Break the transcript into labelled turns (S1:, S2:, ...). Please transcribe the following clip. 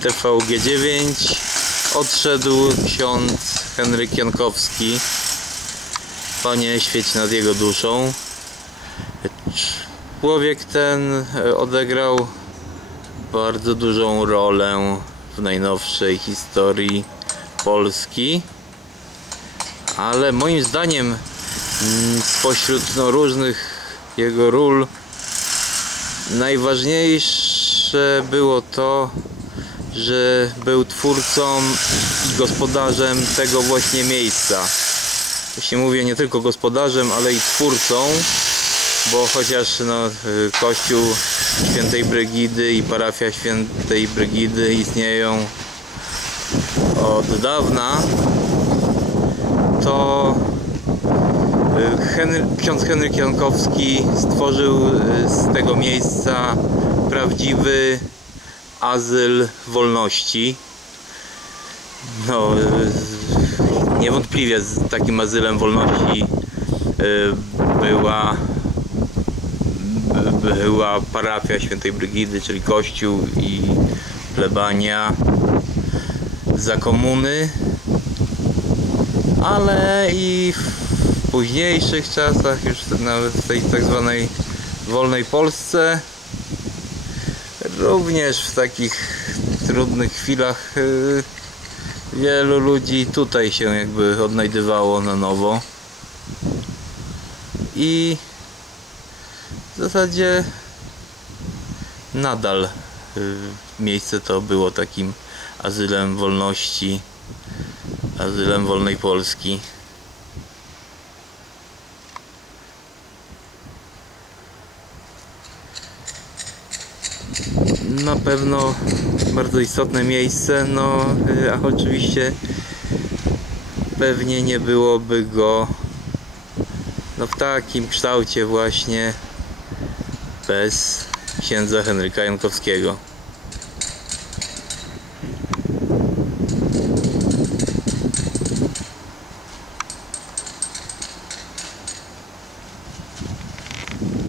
S1: TVG9 odszedł ksiądz Henryk Jankowski. Panie świeć nad jego duszą. Człowiek ten e, odegrał bardzo dużą rolę w najnowszej historii Polski. Ale moim zdaniem mm, spośród no, różnych jego ról najważniejsze było to, że był twórcą i gospodarzem tego właśnie miejsca. Jeśli mówię nie tylko gospodarzem, ale i twórcą, bo chociaż no, y, kościół świętej Brygidy i parafia świętej Brygidy istnieją od dawna, to y, Henry, ksiądz Henryk Jankowski stworzył y, z tego miejsca prawdziwy azyl wolności. No, y, niewątpliwie z takim azylem wolności y, była by- była parafia świętej Brygidy, czyli kościół i plebania za komuny, ale i w późniejszych czasach, już nawet w tej tak zwanej wolnej Polsce, również w takich trudnych chwilach y, wielu ludzi tutaj się jakby odnajdywało na nowo i w zasadzie nadal y, miejsce to było takim azylem wolności, azylem wolnej Polski. Na pewno bardzo istotne miejsce, no y, a oczywiście pewnie nie byłoby go no, w takim kształcie właśnie bez księdza Henryka Jankowskiego.